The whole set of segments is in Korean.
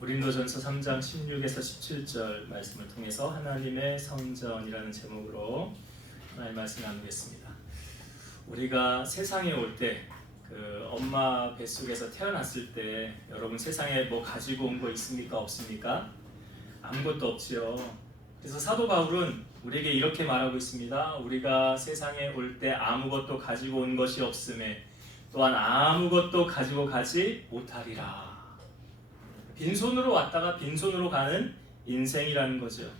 고린도전서 3장 16에서 17절 말씀을 통해서 하나님의 성전이라는 제목으로 하나님 말씀 나누겠습니다. 우리가 세상에 올 때 그 엄마 뱃속에서 태어났을 때 여러분 세상에 뭐 가지고 온 거 있습니까 없습니까? 아무것도 없지요. 그래서 사도 바울은 우리에게 이렇게 말하고 있습니다. 우리가 세상에 올 때 아무것도 가지고 온 것이 없음에 또한 아무것도 가지고 가지 못하리라. 빈손으로 왔다가 빈손으로 가는 인생이라는 거죠.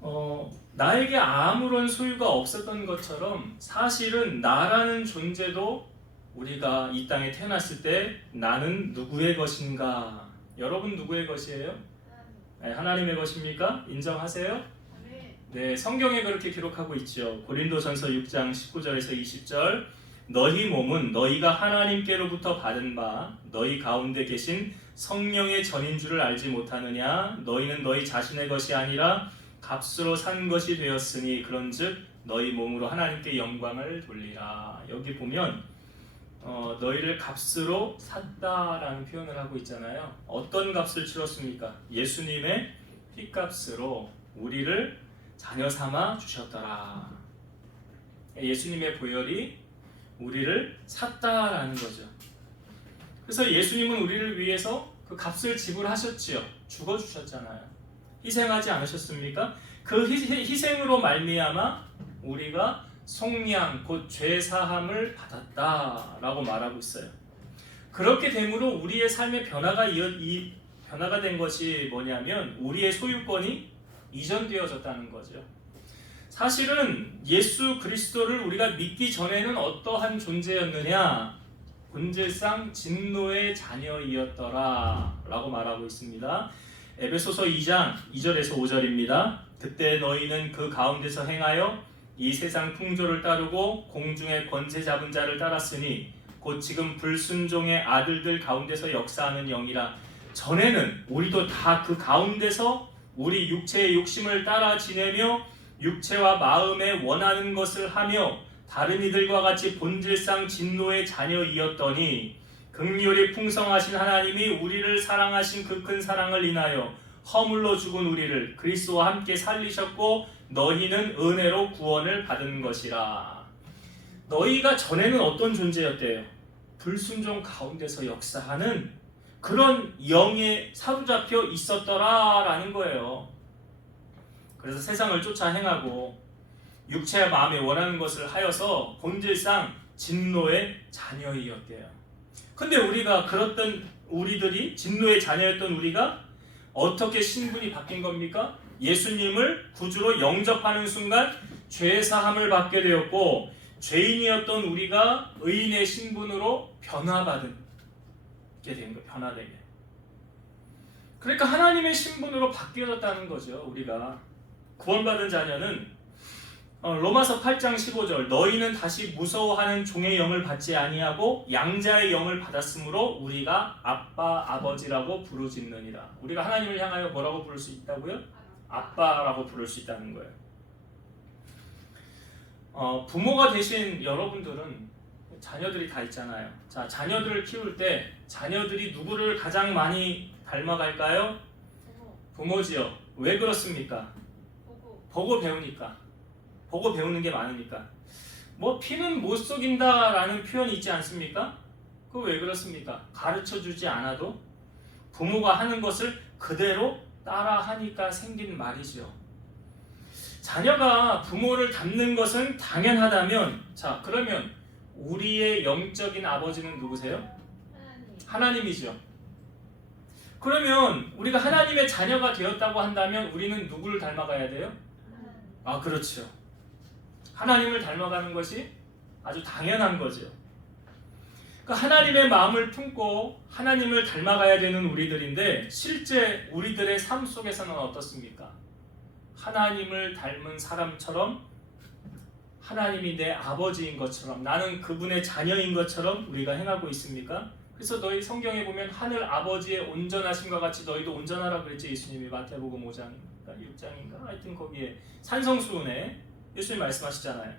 어, 나에게 아무런 소유가 없었던 것처럼 사실은 나라는 존재도 우리가 이 땅에 태어났을 때 나는 누구의 것인가? 여러분 누구의 것이에요? 네, 하나님의 것입니까? 인정하세요? 네, 성경에 그렇게 기록하고 있죠. 고린도전서 6장 19절에서 20절 너희 몸은 너희가 하나님께로부터 받은 바 너희 가운데 계신 성령의 전인 줄을 알지 못하느냐? 너희는 너희 자신의 것이 아니라 값으로 산 것이 되었으니 그런즉 너희 몸으로 하나님께 영광을 돌리라. 여기 보면 어, 너희를 값으로 샀다라는 표현을 하고 있잖아요. 어떤 값을 치렀습니까? 예수님의 피값으로 우리를 자녀 삼아 주셨더라. 예수님의 보혈이 우리를 샀다라는 거죠. 그래서 예수님은 우리를 위해서 그 값을 지불하셨지요. 죽어 주셨잖아요. 희생하지 않으셨습니까? 그 희, 생으로 말미암아 우리가 속량 곧 죄 사함을 받았다라고 말하고 있어요. 그렇게 되므로 우리의 삶의 변화가 이, 이 변화가 된 것이 뭐냐면 우리의 소유권이 이전되어졌다는 거죠. 사실은 예수 그리스도를 우리가 믿기 전에는 어떠한 존재였느냐? 본질상 진노의 자녀이었더라 라고 말하고 있습니다. 에베소서 2장 2절에서 5절입니다. 그때 너희는 그 가운데서 행하여 이 세상 풍조를 따르고 공중의 권세 잡은 자를 따랐으니 곧 지금 불순종의 아들들 가운데서 역사하는 영이라 전에는 우리도 다 그 가운데서 우리 육체의 욕심을 따라 지내며 육체와 마음에 원하는 것을 하며 다른 이들과 같이 본질상 진노의 자녀이었더니 극률이 풍성하신 하나님이 우리를 사랑하신 그 큰 사랑을 인하여 허물로 죽은 우리를 그리스도와 함께 살리셨고 너희는 은혜로 구원을 받은 것이라. 너희가 전에는 어떤 존재였대요? 불순종 가운데서 역사하는 그런 영에 사로잡혀 있었더라라는 거예요. 그래서 세상을 쫓아 행하고 육체와 마음에 원하는 것을 하여서 본질상 진노의 자녀이었대요. 근데 우리가 그렇던 우리들이 진노의 자녀였던 우리가 어떻게 신분이 바뀐 겁니까? 예수님을 구주로 영접하는 순간 죄 사함을 받게 되었고 죄인이었던 우리가 의인의 신분으로 변화받은 게된 거예요. 변화되게. 그러니까 하나님의 신분으로 바뀌어졌다는 거죠. 우리가 구원받은 자녀는 어, 로마서 8장 15절 너희는 다시 무서워하는 종의 영을 받지 아니하고 양자의 영을 받았으므로 우리가 아빠 아버지라고 부르짖느니라. 우리가 하나님을 향하여 뭐라고 부를 수 있다고요? 아빠라고 부를 수 있다는 거예요. 어, 부모가 되신 여러분들은 자녀들이 다 있잖아요. 자, 자녀들을 키울 때 자녀들이 누구를 가장 많이 닮아갈까요? 부모지요. 왜 그렇습니까? 보고 배우니까 보고 배우는 게 많으니까 뭐 피는 못 속인다라는 표현이 있지 않습니까? 그 왜 그렇습니까? 가르쳐 주지 않아도 부모가 하는 것을 그대로 따라 하니까 생긴 말이죠. 자녀가 부모를 닮는 것은 당연하다면 자 그러면 우리의 영적인 아버지는 누구세요? 하나님이죠. 그러면 우리가 하나님의 자녀가 되었다고 한다면 우리는 누구를 닮아가야 돼요? 아, 그렇죠. 하나님을 닮아가는 것이 아주 당연한 거죠. 그 하나님의 마음을 품고 하나님을 닮아가야 되는 우리들인데 실제 우리들의 삶 속에서는 어떻습니까? 하나님을 닮은 사람처럼 하나님이 내 아버지인 것처럼 나는 그분의 자녀인 것처럼 우리가 행하고 있습니까? 그래서 너희 성경에 보면 하늘 아버지의 온전하심과 같이 너희도 온전하라 그랬지 예수님이 마태복음 5장 6장인가 하여튼 거기에 산성수훈에 예수님 말씀하시잖아요.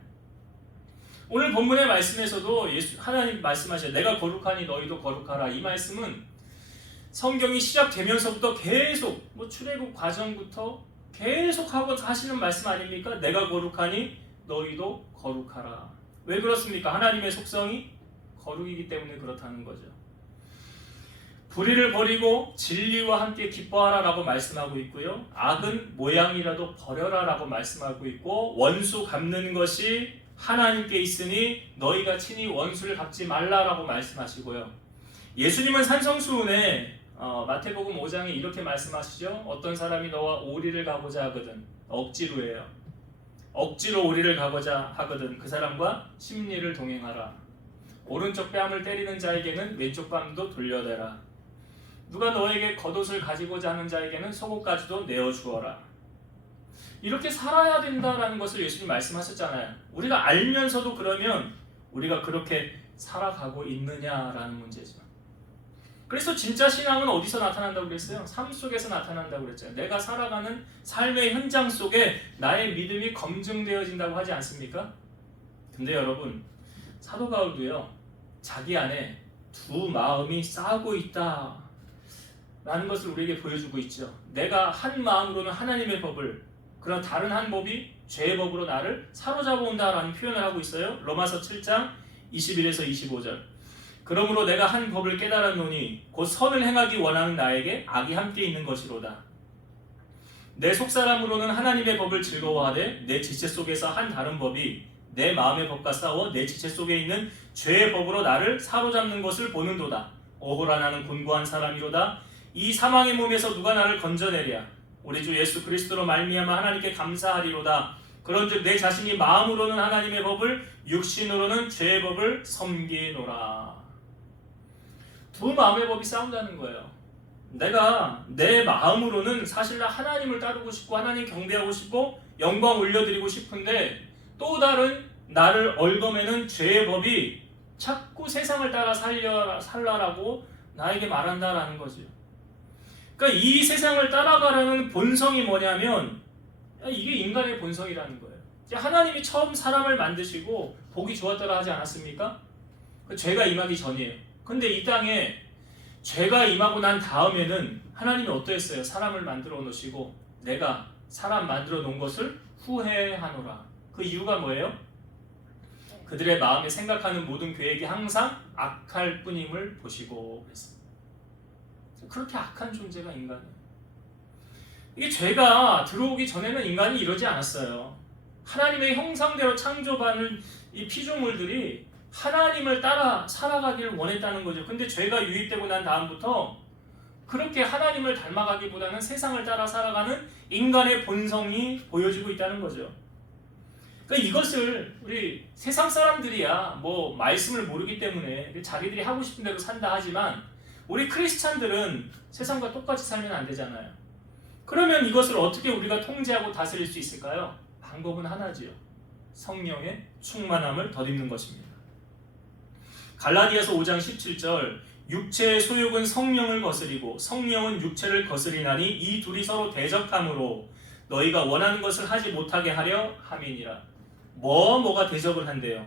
오늘 본문의 말씀에서도 예수 하나님 말씀하셔 내가 거룩하니 너희도 거룩하라 이 말씀은 성경이 시작되면서부터 계속 뭐 출애굽 과정부터 계속 하고 하시는 말씀 아닙니까? 내가 거룩하니 너희도 거룩하라. 왜 그렇습니까? 하나님의 속성이 거룩이기 때문에 그렇다는 거죠. 불의를 버리고 진리와 함께 기뻐하라라고 말씀하고 있고요. 악은 모양이라도 버려라라고 말씀하고 있고 원수 갚는 것이 하나님께 있으니 너희가 친히 원수를 갚지 말라라고 말씀하시고요. 예수님은 산성수훈에 어, 마태복음 5장에 이렇게 말씀하시죠. 어떤 사람이 너와 오리를 가고자 하거든 억지로예요. 억지로 오리를 가고자 하거든 그 사람과 심리를 동행하라. 오른쪽 뺨을 때리는 자에게는 왼쪽 뺨도 돌려대라. 누가 너에게 겉옷을 가지고자 하는 자에게는 속옷까지도 내어 주어라. 이렇게 살아야 된다라는 것을 예수님 말씀하셨잖아요. 우리가 알면서도 그러면 우리가 그렇게 살아가고 있느냐라는 문제죠. 그래서 진짜 신앙은 어디서 나타난다고 그랬어요? 삶 속에서 나타난다고 그랬죠. 내가 살아가는 삶의 현장 속에 나의 믿음이 검증되어진다고 하지 않습니까? 근데 여러분 사도 바울도요 자기 안에 두 마음이 싸우고 있다 라는 것을 우리에게 보여주고 있죠. 내가 한 마음으로는 하나님의 법을 그러나 다른 한 법이 죄의 법으로 나를 사로잡아 온다라는 표현을 하고 있어요. 로마서 7장 21에서 25절. 그러므로 내가 한 법을 깨달았노니 곧 선을 행하기 원하는 나에게 악이 함께 있는 것이로다. 내 속사람으로는 하나님의 법을 즐거워하되 내 지체 속에서 한 다른 법이 내 마음의 법과 싸워 내 지체 속에 있는 죄의 법으로 나를 사로잡는 것을 보는도다. 오호라 나는 곤고한 사람이로다. 이 사망의 몸에서 누가 나를 건져내랴. 우리 주 예수 그리스도로 말미암아 하나님께 감사하리로다. 그런즉 내 자신이 마음으로는 하나님의 법을 육신으로는 죄의 법을 섬기노라. 두 마음의 법이 싸운다는 거예요. 내가 내 마음으로는 사실 나 하나님을 따르고 싶고 하나님 경배하고 싶고 영광 올려드리고 싶은데 또 다른 나를 얽어매는 죄의 법이 자꾸 세상을 따라 살려 살라라고 나에게 말한다라는 거죠. 그러니까 이 세상을 따라가라는 본성이 뭐냐면 이게 인간의 본성이라는 거예요. 하나님이 처음 사람을 만드시고 보기 좋았더라 하지 않았습니까? 그 죄가 임하기 전이에요. 근데 이 땅에 죄가 임하고 난 다음에는 하나님이 어떠했어요? 사람을 만들어 놓으시고 내가 사람 만들어 놓은 것을 후회하노라. 그 이유가 뭐예요? 그들의 마음에 생각하는 모든 계획이 항상 악할 뿐임을 보시고 그랬습니다. 그렇게 악한 존재가 인간이에요. 이게 죄가 들어오기 전에는 인간이 이러지 않았어요. 하나님의 형상대로 창조받은 이 피조물들이 하나님을 따라 살아가기를 원했다는 거죠. 근데 죄가 유입되고 난 다음부터 그렇게 하나님을 닮아가기보다는 세상을 따라 살아가는 인간의 본성이 보여지고 있다는 거죠. 그러니까 이것을 우리 세상 사람들이야 뭐 말씀을 모르기 때문에 자기들이 하고 싶은 대로 산다 하지만 우리 크리스찬들은 세상과 똑같이 살면 안 되잖아요. 그러면 이것을 어떻게 우리가 통제하고 다스릴 수 있을까요? 방법은 하나지요. 성령의 충만함을 덧입는 것입니다. 갈라디아서 5장 17절 육체의 소욕은 성령을 거스리고 성령은 육체를 거스리나니 이 둘이 서로 대적함으로 너희가 원하는 것을 하지 못하게 하려 함이니라. 뭐 뭐가 대적을 한대요?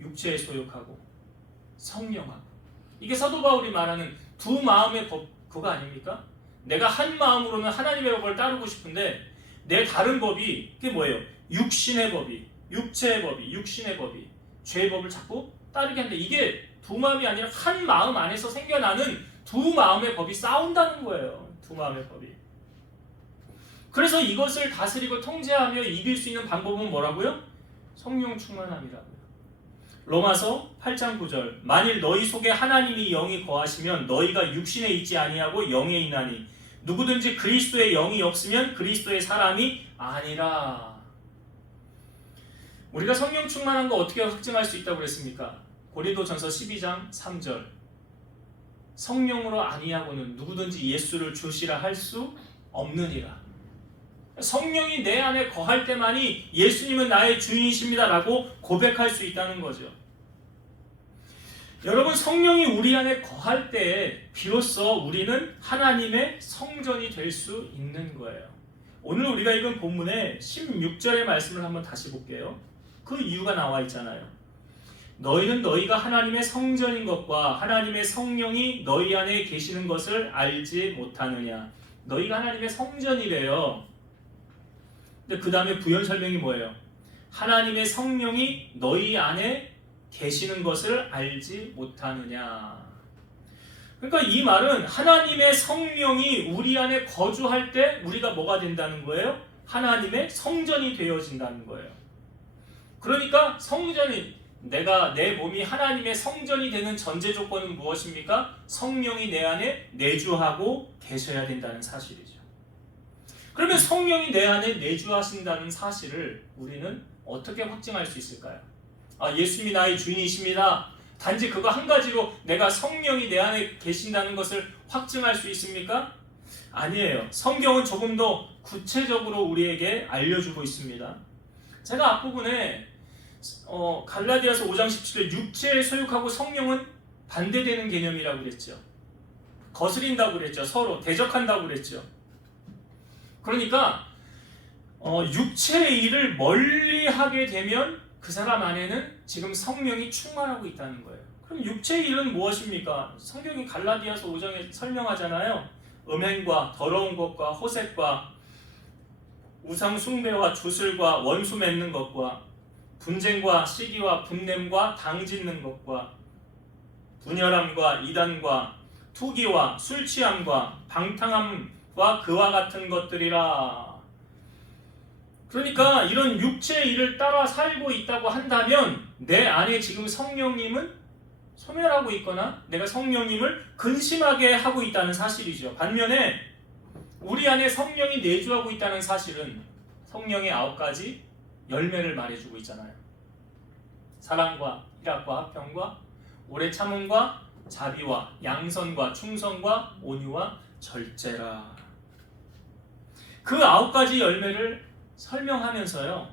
육체의 소욕하고 성령하고 이게 사도 바울이 말하는 두 마음의 법 그거 아닙니까? 내가 한 마음으로는 하나님의 법을 따르고 싶은데 내 다른 법이 그게 뭐예요? 육신의 법이 육체의 법이 육신의 법이 죄의 법을 자꾸 따르게 하는데 이게 두 마음이 아니라 한 마음 안에서 생겨나는 두 마음의 법이 싸운다는 거예요. 두 마음의 법이. 그래서 이것을 다스리고 통제하며 이길 수 있는 방법은 뭐라고요? 성령 충만함이라고요. 로마서 8장 9절 만일 너희 속에 하나님이 영이 거하시면 너희가 육신에 있지 아니하고 영에 있나니 누구든지 그리스도의 영이 없으면 그리스도의 사람이 아니라. 우리가 성령 충만한 거 어떻게 확증할 수 있다고 그랬습니까? 고린도전서 12장 3절. 성령으로 아니하고는 누구든지 예수를 주시라 할 수 없느니라 성령이 내 안에 거할 때만이 예수님은 나의 주인이십니다라고 고백할 수 있다는 거죠. 여러분 성령이 우리 안에 거할 때 비로소 우리는 하나님의 성전이 될 수 있는 거예요. 오늘 우리가 읽은 본문의 16절의 말씀을 한번 다시 볼게요. 그 이유가 나와 있잖아요. 너희는 너희가 하나님의 성전인 것과 하나님의 성령이 너희 안에 계시는 것을 알지 못하느냐. 너희가 하나님의 성전이래요. 근데 그 다음에 부연 설명이 뭐예요? 하나님의 성령이 너희 안에 계시는 것을 알지 못하느냐. 그러니까 이 말은 하나님의 성령이 우리 안에 거주할 때 우리가 뭐가 된다는 거예요? 하나님의 성전이 되어진다는 거예요. 그러니까 성전이 내가 내 몸이 하나님의 성전이 되는 전제 조건은 무엇입니까? 성령이 내 안에 내주하고 계셔야 된다는 사실이죠. 그러면 성령이 내 안에 내주하신다는 사실을 우리는 어떻게 확증할 수 있을까요? 아, 예수님이 나의 주인이십니다. 단지 그거 한 가지로 내가 성령이 내 안에 계신다는 것을 확증할 수 있습니까? 아니에요. 성경은 조금 더 구체적으로 우리에게 알려주고 있습니다. 제가 앞부분에 어, 갈라디아서 5장 17절 육체의 소유하고 성령은 반대되는 개념이라고 그랬죠. 거스린다고 그랬죠. 서로 대적한다고 그랬죠. 그러니까 어, 육체의 일을 멀리 하게 되면 그 사람 안에는 지금 성령이 충만하고 있다는 거예요. 그럼 육체의 일은 무엇입니까? 성경이 갈라디아서 5장에 설명하잖아요. 음행과 더러운 것과 호색과 우상 숭배와 주술과 원수 맺는 것과 분쟁과 시기와 분냄과 당 짓는 것과 분열함과 이단과 투기와 술 취함과 방탕함 과 그와 같은 것들이라. 그러니까 이런 육체의 일을 따라 살고 있다고 한다면 내 안에 지금 성령님은 소멸하고 있거나 내가 성령님을 근심하게 하고 있다는 사실이죠. 반면에 우리 안에 성령이 내주하고 있다는 사실은 성령의 아홉 가지 열매를 말해주고 있잖아요. 사랑과 희락과 화평과 오래 참음과 자비와 양선과 충성과 온유와 절제라. 그 아홉 가지 열매를 설명하면서요.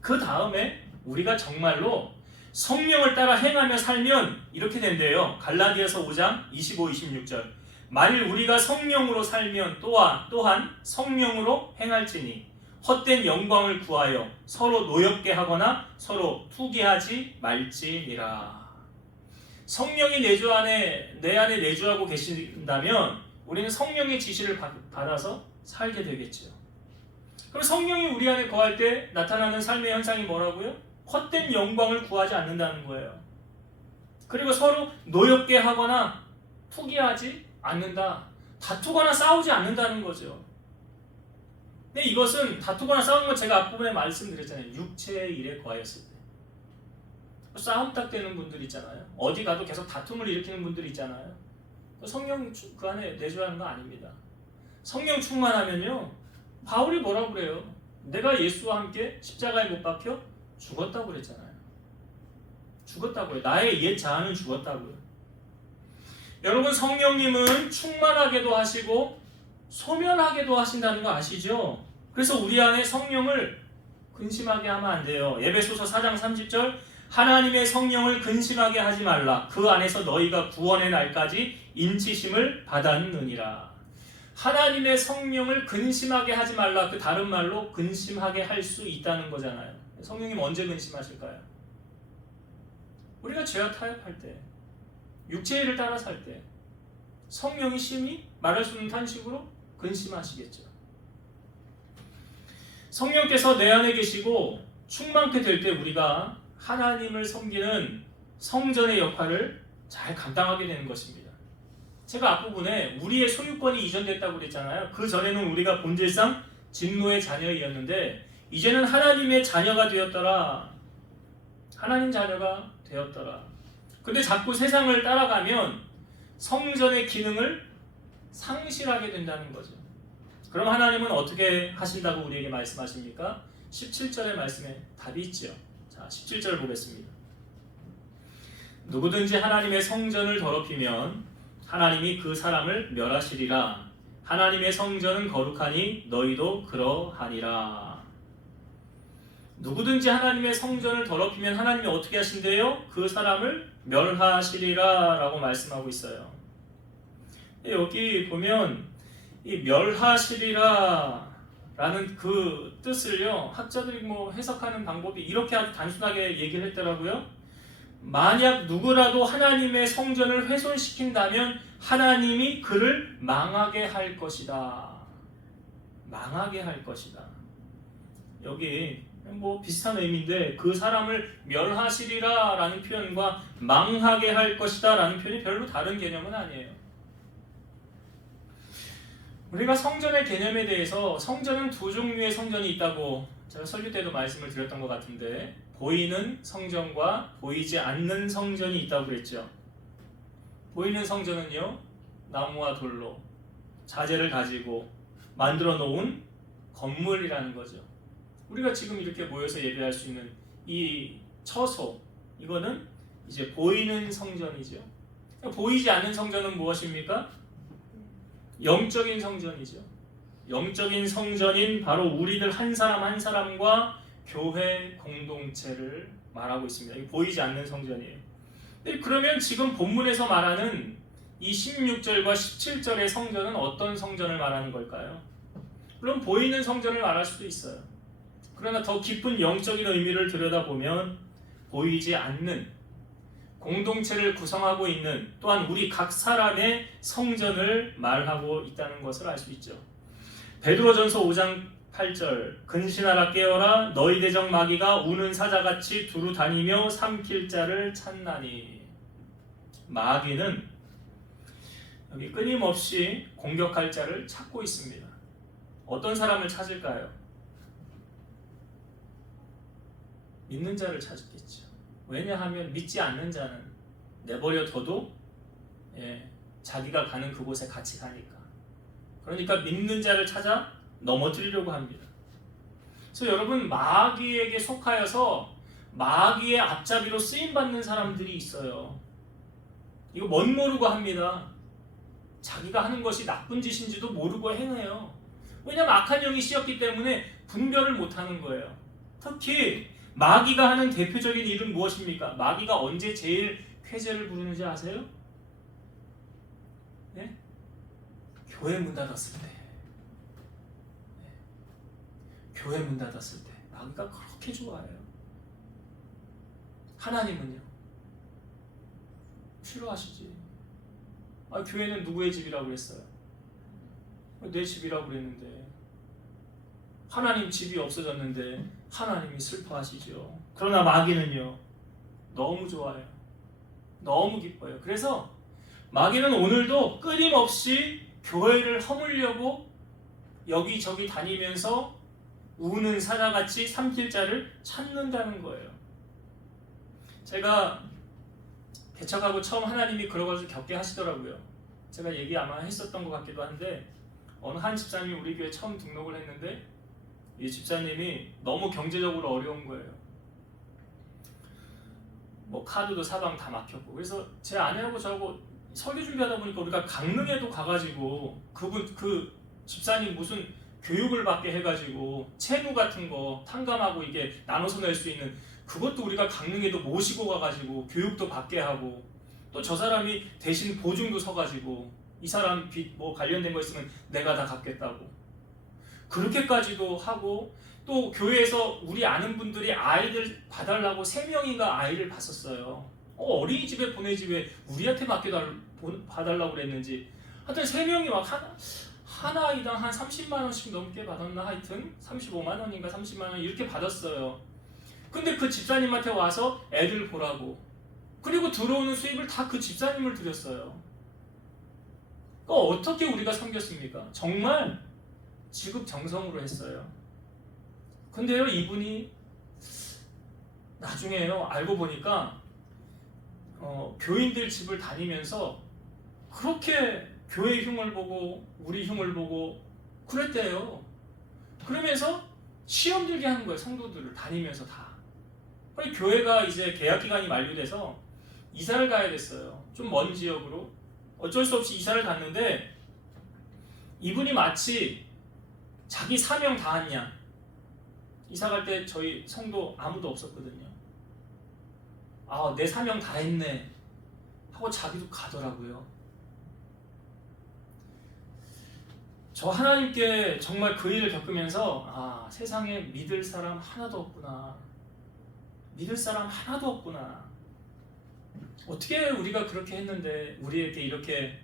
그 다음에 우리가 정말로 성령을 따라 행하며 살면 이렇게 된대요. 갈라디아서 5장 25, 26절. 만일 우리가 성령으로 살면 또한 또한 성령으로 행할지니 헛된 영광을 구하여 서로 노엽게 하거나 서로 투기하지 말지니라. 성령이 내주 안에 내 안에 내주하고 계신다면 우리는 성령의 지시를 받, 받아서 살게 되겠죠. 그럼 성령이 우리 안에 거할 때 나타나는 삶의 현상이 뭐라고요? 헛된 영광을 구하지 않는다는 거예요. 그리고 서로 노엽게 하거나 투기하지 않는다. 다투거나 싸우지 않는다는 거죠. 근데 이것은 다투거나 싸우는 건 제가 앞부분에 말씀드렸잖아요. 육체의 일에 거하였을 때. 싸움 딱 되는 분들 있잖아요. 어디 가도 계속 다툼을 일으키는 분들 있잖아요. 성령 그 안에 내주하는 거 아닙니다. 성령 충만하면요. 바울이 뭐라고 그래요? 내가 예수와 함께 십자가에 못 박혀 죽었다고 그랬잖아요. 죽었다고요. 나의 옛 자아는 죽었다고요. 여러분 성령님은 충만하게도 하시고 소멸하게도 하신다는 거 아시죠? 그래서 우리 안에 성령을 근심하게 하면 안 돼요. 예배소서 4장 30절 하나님의 성령을 근심하게 하지 말라. 그 안에서 너희가 구원의 날까지 인치심을 받았느니라. 하나님의 성령을 근심하게 하지 말라. 그 다른 말로 근심하게 할 수 있다는 거잖아요. 성령님 언제 근심하실까요? 우리가 죄와 타협할 때, 육체의 일을 따라 살 때, 성령이 심히 말할 수 없는 탄식으로 근심하시겠죠. 성령께서 내 안에 계시고 충만케 될 때 우리가 하나님을 섬기는 성전의 역할을 잘 감당하게 되는 것입니다. 제가 앞부분에 우리의 소유권이 이전됐다고 그랬잖아요. 그 전에는 우리가 본질상 진노의 자녀이었는데 이제는 하나님의 자녀가 되었더라. 하나님 자녀가 되었더라. 근데 자꾸 세상을 따라가면 성전의 기능을 상실하게 된다는 거죠. 그럼 하나님은 어떻게 하신다고 우리에게 말씀하십니까? 17절의 말씀에 답이 있죠. 자, 17절 보겠습니다. 누구든지 하나님의 성전을 더럽히면 하나님이 그 사람을 멸하시리라. 하나님의 성전은 거룩하니 너희도 그러하니라. 누구든지 하나님의 성전을 더럽히면 하나님이 어떻게 하신대요? 그 사람을 멸하시리라 라고 말씀하고 있어요. 여기 보면 이 멸하시리라 라는 그 뜻을요 학자들이 뭐 해석하는 방법이 이렇게 단순하게 얘기를 했더라고요 만약 누구라도 하나님의 성전을 훼손시킨다면 하나님이 그를 망하게 할 것이다. 망하게 할 것이다. 여기 뭐 비슷한 의미인데 그 사람을 멸하시리라 라는 표현과 망하게 할 것이다 라는 표현이 별로 다른 개념은 아니에요. 우리가 성전의 개념에 대해서 성전은 두 종류의 성전이 있다고 제가 설교 때도 말씀을 드렸던 것 같은데 보이는 성전과 보이지 않는 성전이 있다고 그랬죠. 보이는 성전은요 나무와 돌로 자재를 가지고 만들어 놓은 건물이라는 거죠. 우리가 지금 이렇게 모여서 예배할 수 있는 이 처소 이거는 이제 보이는 성전이죠. 보이지 않는 성전은 무엇입니까? 영적인 성전이죠. 영적인 성전인 바로 우리들 한 사람 한 사람과 교회 공동체를 말하고 있습니다. 이 보이지 않는 성전이에요. 네, 그러면 지금 본문에서 말하는 이 16절과 17절의 성전은 어떤 성전을 말하는 걸까요? 물론 보이는 성전을 말할 수도 있어요. 그러나 더 깊은 영적인 의미를 들여다보면 보이지 않는 공동체를 구성하고 있는 또한 우리 각 사람의 성전을 말하고 있다는 것을 알 수 있죠. 베드로전서 5장 8절 근신하라 깨어라 너희 대적 마귀가 우는 사자같이 두루 다니며 삼킬 자를 찾나니 마귀는 여기 끊임없이 공격할 자를 찾고 있습니다. 어떤 사람을 찾을까요? 믿는 자를 찾겠죠. 왜냐하면 믿지 않는 자는 내버려 둬도 예, 자기가 가는 그곳에 같이 가니까. 그러니까 믿는 자를 찾아 넘어뜨리려고 합니다. 그래서 여러분 마귀에게 속하여서 마귀의 앞잡이로 쓰임 받는 사람들이 있어요. 이거 멋 모르고 합니다. 자기가 하는 것이 나쁜 짓인지도 모르고 행해요. 왜냐하면 악한 영이 씌었기 때문에 분별을 못 하는 거예요. 특히 마귀가 하는 대표적인 일은 무엇입니까? 마귀가 언제 제일 쾌재를 부르는지 아세요? 네? 교회 문 닫았을 때. 네. 교회 문 닫았을 때. 마귀가 그렇게 좋아해요. 하나님은요? 싫어하시지. 아, 교회는 누구의 집이라고 그랬어요? 내 집이라고 그랬는데. 하나님 집이 없어졌는데 하나님이 슬퍼하시죠. 그러나 마귀는요. 너무 좋아요. 너무 기뻐요. 그래서 마귀는 오늘도 끊임없이 교회를 허물려고 여기저기 다니면서 우는 사자같이 삼킬 자를 찾는다는 거예요. 제가 개척하고 처음 하나님이 것을 겪게 하시더라고요. 제가 얘기 아마 했었던 것 같기도 한데 어느 한 집사님이 우리 교회 처음 등록을 했는데 이 집사님이 너무 경제적으로 어려운 거예요. 뭐 카드도 사방 다 막혔고 그래서 제 아내하고 저하고 설교 준비하다 보니까 우리가 강릉에도 가가지고 그분 그 집사님 무슨 교육을 받게 해가지고 채무 같은 거 탕감하고 이게 나눠서 낼 수 있는 그것도 우리가 강릉에도 모시고 가가지고 교육도 받게 하고 또 저 사람이 대신 보증도 서가지고 이 사람 빚 뭐 관련된 거 있으면 내가 다 갚겠다고 그렇게까지도 하고 또 교회에서 우리 아는 분들이 아이들 봐달라고 세 명인가 아이를 봤었어요. 어, 어린이집에 보내지 왜 우리한테 맡겨달 봐달라고 그랬는지 하여튼 세 명이 막 하나 한 아이당 한 30만 원씩 넘게 받았나 하여튼 35만 원인가 30만 원 이렇게 받았어요. 근데 그 집사님한테 와서 애들 보라고 그리고 들어오는 수입을 다 그 집사님을 드렸어요. 그 어떻게 우리가 섬겼습니까? 정말 지극 정성으로 했어요. 근데요, 이분이 나중에요, 알고 보니까 어, 교인들 집을 다니면서 그렇게 교회 흉을 보고 우리 흉을 보고 그랬대요. 그러면서 시험 들게 하는 거예요, 성도들을 다니면서 다. 빨리 교회가 이제 계약 기간이 만료돼서 이사를 가야 됐어요. 좀 먼 지역으로. 어쩔 수 없이 이사를 갔는데 이분이 마치 자기 사명 다 했냐? 이사 갈 때 저희 성도 아무도 없었거든요. 아, 내 사명 다 했네. 하고 자기도 가더라고요. 저 하나님께 정말 그 일을 겪으면서 아, 세상에 믿을 사람 하나도 없구나. 믿을 사람 하나도 없구나. 어떻게 우리가 그렇게 했는데 우리에게 이렇게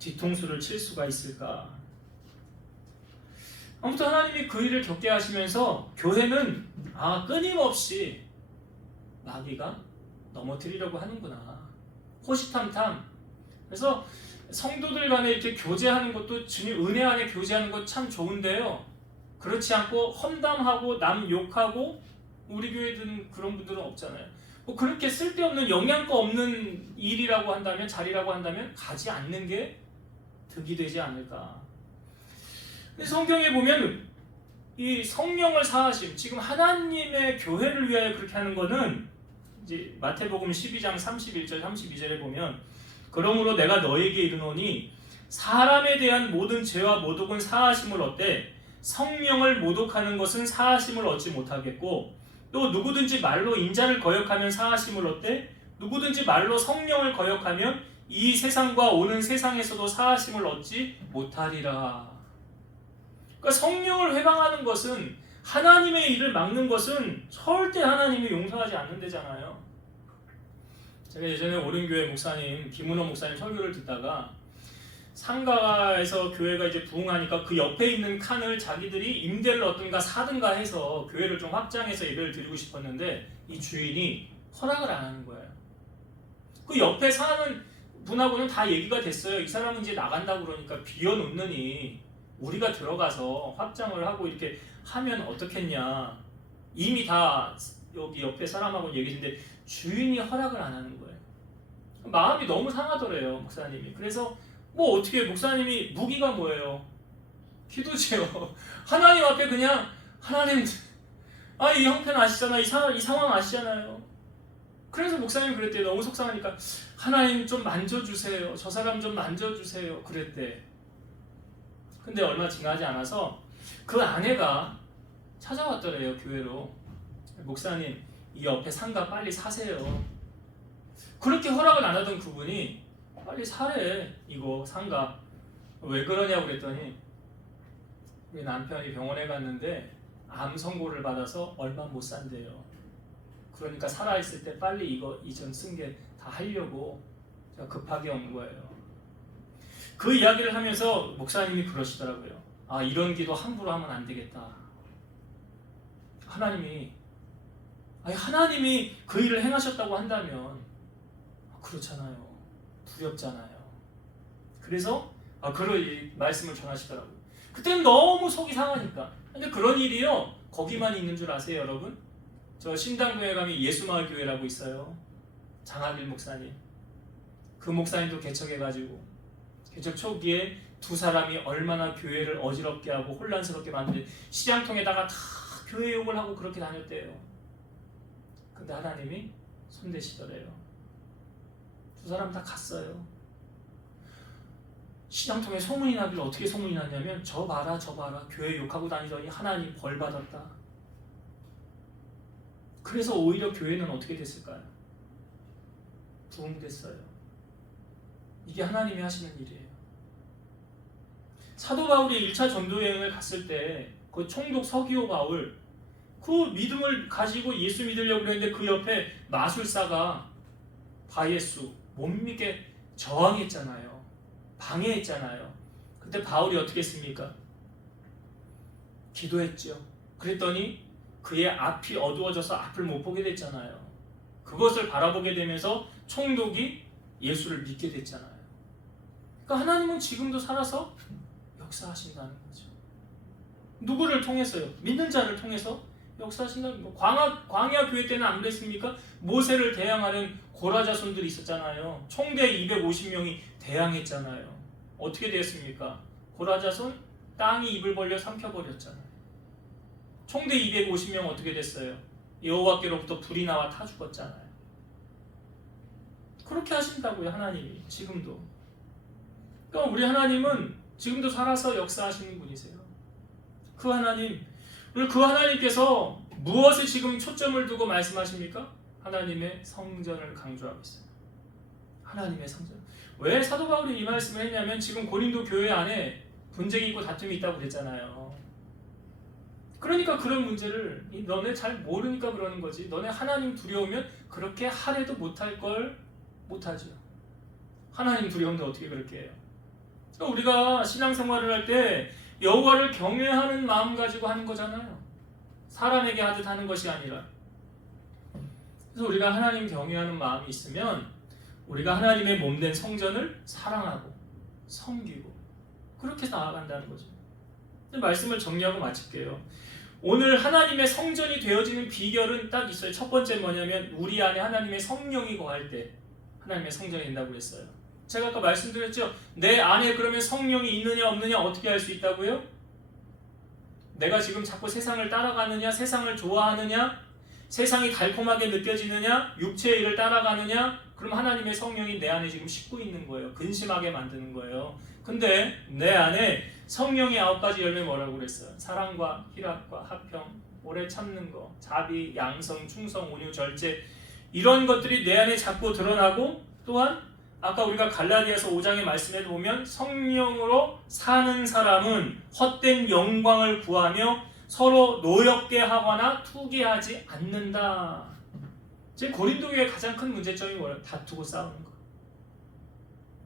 뒤통수를 칠 수가 있을까? 아무튼 하나님이 그 일을 겪게 하시면서 교회는 아 끊임없이 마귀가 넘어뜨리려고 하는구나. 호시탐탐. 그래서 성도들 간에 이렇게 교제하는 것도 주님 은혜 안에 교제하는 것 참 좋은데요. 그렇지 않고 험담하고 남 욕하고 우리 교회 든 그런 분들은 없잖아요. 뭐 그렇게 쓸데없는 영양가 없는 일이라고 한다면 자리라고 한다면 가지 않는 게 득이 되지 않을까. 근데 성경에 보면 이 성령을 사하심 지금 하나님의 교회를 위하여 그렇게 하는 거는 이제 마태복음 12장 31절 32절에 보면 그러므로 내가 너에게 이르노니 사람에 대한 모든 죄와 모독은 사하심을 얻되 성령을 모독하는 것은 사하심을 얻지 못하겠고 또 누구든지 말로 인자를 거역하면 사하심을 얻되 누구든지 말로 성령을 거역하면 이 세상과 오는 세상에서도 사하심을 얻지 못하리라. 그러니까 성령을 회방하는 것은 하나님의 일을 막는 것은 절대 하나님이 용서하지 않는 데잖아요. 제가 예전에 오른교회 목사님 김은호 목사님 설교를 듣다가 상가에서 교회가 이제 부흥하니까 그 옆에 있는 칸을 자기들이 임대를 얻든가 사든가 해서 교회를 좀 확장해서 예배를 드리고 싶었는데 이 주인이 허락을 안 하는 거예요. 그 옆에 사는 분하고는 다 얘기가 됐어요. 이 사람은 이제 나간다고 그러니까 비워놓느니 우리가 들어가서 확장을 하고 이렇게 하면 어떻겠냐. 이미 다 여기 옆에 사람하고 얘기했는데 주인이 허락을 안 하는 거예요. 마음이 너무 상하더래요, 목사님이. 그래서 뭐 어떻게 목사님이 무기가 뭐예요? 기도지요. 하나님 앞에 그냥 하나님 아 이 형편 아시잖아 이, 사, 이 상황 아시잖아요. 그래서 목사님 그랬대요. 너무 속상하니까 하나님 좀 만져주세요. 저 사람 좀 만져주세요. 그랬대. 근데 얼마 지나지 않아서 그 아내가 찾아왔더래요 교회로. 목사님 이 옆에 상가 빨리 사세요. 그렇게 허락을 안 하던 그분이 빨리 사래 이거 상가 왜 그러냐고 그랬더니 우리 남편이 병원에 갔는데 암 선고를 받아서 얼마 못 산대요. 그러니까 살아 있을 때 빨리 이거 이전 쓴 게 다 하려고 제가 급하게 온 거예요. 그 이야기를 하면서 목사님이 그러시더라고요. 아 이런 기도 함부로 하면 안 되겠다. 하나님이 아니 하나님이 그 일을 행하셨다고 한다면 아, 그렇잖아요. 두렵잖아요. 그래서 아 그런 이 말씀을 전하시더라고요. 그때는 너무 속이 상하니까. 근데 그런 일이요 거기만 있는 줄 아세요, 여러분? 저 신당교회 가면 예수마을 교회라고 있어요. 장하빌 목사님. 그 목사님도 개척해가지고 개척 초기에 두 사람이 얼마나 교회를 어지럽게 하고 혼란스럽게 만든 시장통에다가 다 교회 욕을 하고 그렇게 다녔대요. 근데 하나님이 손대시더래요. 두 사람 다 갔어요. 시장통에 소문이 나길 어떻게 소문이 났냐면 저 봐라 저 봐라 교회 욕하고 다니더니 하나님 벌 받았다. 그래서 오히려 교회는 어떻게 됐을까요? 부흥됐어요. 이게 하나님이 하시는 일이에요. 사도 바울이 1차 전도 여행을 갔을 때 그 총독 서기오 바울 그 믿음을 가지고 예수 믿으려고 그랬는데 그 옆에 마술사가 바예수 못 믿게 저항했잖아요. 방해했잖아요. 그때 바울이 어떻게 했습니까? 기도했죠. 그랬더니 그의 앞이 어두워져서 앞을 못 보게 됐잖아요. 그것을 바라보게 되면서 총독이 예수를 믿게 됐잖아요. 그러니까 하나님은 지금도 살아서 역사하신다는 거죠. 누구를 통해서요? 믿는 자를 통해서 역사하신다는 거. 광야 광야 교회 때는 안 그랬습니까? 모세를 대항하는 고라 자손들이 있었잖아요. 총대 250명이 대항했잖아요. 어떻게 되었습니까? 고라 자손 땅이 입을 벌려 삼켜 버렸잖아요. 총대 250명 어떻게 됐어요? 여호와께로부터 불이 나와 타 죽었잖아요. 그렇게 하신다고요 하나님이 지금도. 그러니까 우리 하나님은 지금도 살아서 역사하시는 분이세요. 그 하나님 그 하나님께서 무엇에 지금 초점을 두고 말씀하십니까? 하나님의 성전을 강조하고 있어요. 하나님의 성전. 왜 사도 바울이 이 말씀을 했냐면 지금 고린도 교회 안에 분쟁이 있고 다툼이 있다고 그랬잖아요. 그러니까 그런 문제를 너네 잘 모르니까 그러는 거지. 너네 하나님 두려우면 그렇게 하래도 못할 걸 못하죠. 하나님 두려운데 어떻게 그렇게 해요? 우리가 신앙생활을 할 때 여호와를 경외하는 마음 가지고 하는 거잖아요. 사람에게 하듯 하는 것이 아니라. 그래서 우리가 하나님 경외하는 마음이 있으면 우리가 하나님의 몸된 성전을 사랑하고 섬기고 그렇게 나아간다는 거죠. 말씀을 정리하고 마칠게요. 오늘 하나님의 성전이 되어지는 비결은 딱 있어요. 첫 번째 뭐냐면 우리 안에 하나님의 성령이 거할 때 하나님의 성전이 된다고 그랬어요. 제가 아까 말씀드렸죠. 내 안에 그러면 성령이 있느냐 없느냐 어떻게 알 수 있다고요? 내가 지금 자꾸 세상을 따라가느냐, 세상을 좋아하느냐, 세상이 달콤하게 느껴지느냐, 육체의 일을 따라가느냐, 그럼 하나님의 성령이 내 안에 지금 싣고 있는 거예요. 근심하게 만드는 거예요. 근데 내 안에 성령의 아홉 가지 열매 뭐라고 그랬어요? 사랑과 희락과 화평, 오래 참는 거, 자비, 양성, 충성, 온유, 절제 이런 것들이 내 안에 자꾸 드러나고 또한 아까 우리가 갈라디아서 5장의 말씀에 보면 성령으로 사는 사람은 헛된 영광을 구하며 서로 노엽게 하거나 투기하지 않는다. 제 고린도교의 가장 큰 문제점이 뭐예요? 다투고 싸우는 거.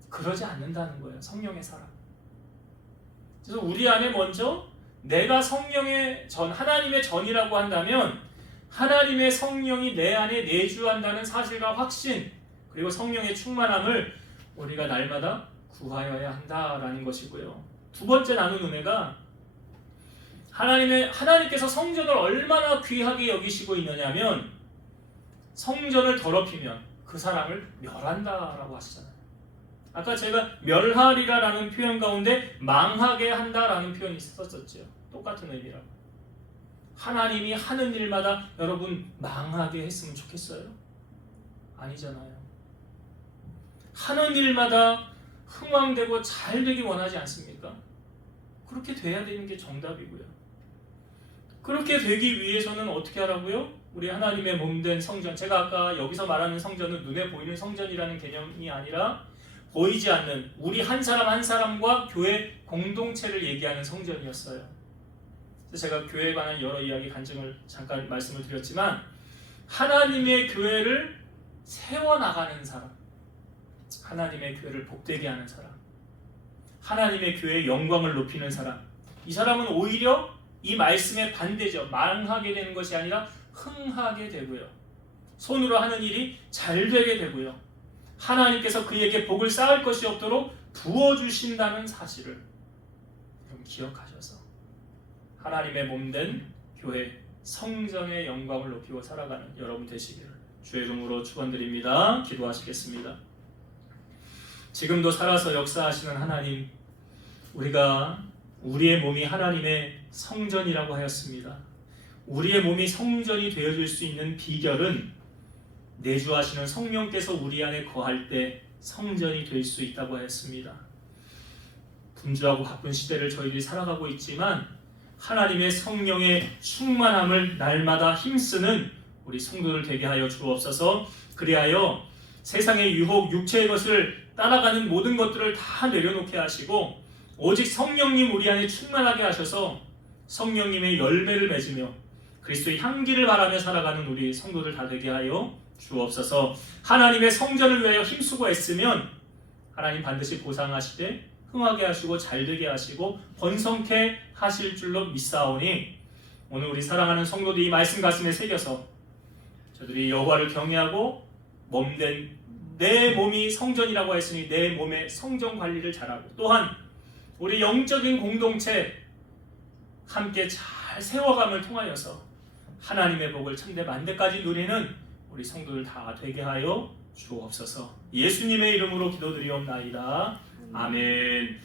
그러지 않는다는 거예요. 성령의 사람. 그래서 우리 안에 먼저 내가 성령의 전 하나님의 전이라고 한다면 하나님의 성령이 내 안에 내주한다는 사실과 확신 그리고 성령의 충만함을 우리가 날마다 구하여야 한다라는 것이고요. 두 번째 나눈 은혜가 하나님의 하나님께서 성전을 얼마나 귀하게 여기시고 있느냐면 성전을 더럽히면 그 사람을 멸한다라고 하시잖아요. 아까 제가 멸하리라라는 표현 가운데 망하게 한다라는 표현이 있었었죠. 똑같은 의미라고. 하나님이 하는 일마다 여러분 망하게 했으면 좋겠어요? 아니잖아요. 하는 일마다 흥왕되고 잘 되기 원하지 않습니까? 그렇게 돼야 되는 게 정답이고요. 그렇게 되기 위해서는 어떻게 하라고요? 우리 하나님의 몸된 성전. 제가 아까 여기서 말하는 성전은 눈에 보이는 성전이라는 개념이 아니라 보이지 않는 우리 한 사람 한 사람과 교회 공동체를 얘기하는 성전이었어요. 제가 교회에 관한 여러 이야기 간증을 잠깐 말씀을 드렸지만 하나님의 교회를 세워 나가는 사람, 하나님의 교회를 복되게 하는 사람, 하나님의 교회의 영광을 높이는 사람. 이 사람은 오히려 이 말씀의 반대죠. 망하게 되는 것이 아니라 흥하게 되고요. 손으로 하는 일이 잘 되게 되고요. 하나님께서 그에게 복을 쌓을 것이 없도록 부어주신다는 사실을 여러분 기억하셔서 하나님의 몸된 교회 성전의 영광을 높이고 살아가는 여러분 되시기를 주의 이름으로 축원드립니다. 기도하시겠습니다. 지금도 살아서 역사하시는 하나님, 우리가 우리의 몸이 하나님의 성전이라고 하였습니다. 우리의 몸이 성전이 되어줄 수 있는 비결은 내주하시는 성령께서 우리 안에 거할 때 성전이 될 수 있다고 하였습니다. 분주하고 바쁜 시대를 저희들이 살아가고 있지만 하나님의 성령의 충만함을 날마다 힘쓰는 우리 성도들 되게 하여 주옵소서. 그리하여 세상의 유혹, 육체의 것을 따라가는 모든 것들을 다 내려놓게 하시고 오직 성령님 우리 안에 충만하게 하셔서 성령님의 열매를 맺으며 그리스도의 향기를 바라며 살아가는 우리 성도들 다 되게 하여 주옵소서. 하나님의 성전을 위하여 힘쓰고 애쓰면 하나님 반드시 보상하시되 흥하게 하시고 잘되게 하시고 번성케 하실 줄로 믿사오니 오늘 우리 사랑하는 성도들이 이 말씀 가슴에 새겨서 저들이 여호와를 경외하고 몸된 내 몸이 성전이라고 했으니 내 몸의 성전 관리를 잘하고 또한 우리 영적인 공동체 함께 잘 세워감을 통하여서 하나님의 복을 참대 만대까지 누리는 우리 성도들 다 되게 하여 주옵소서. 예수님의 이름으로 기도드리옵나이다. 아멘.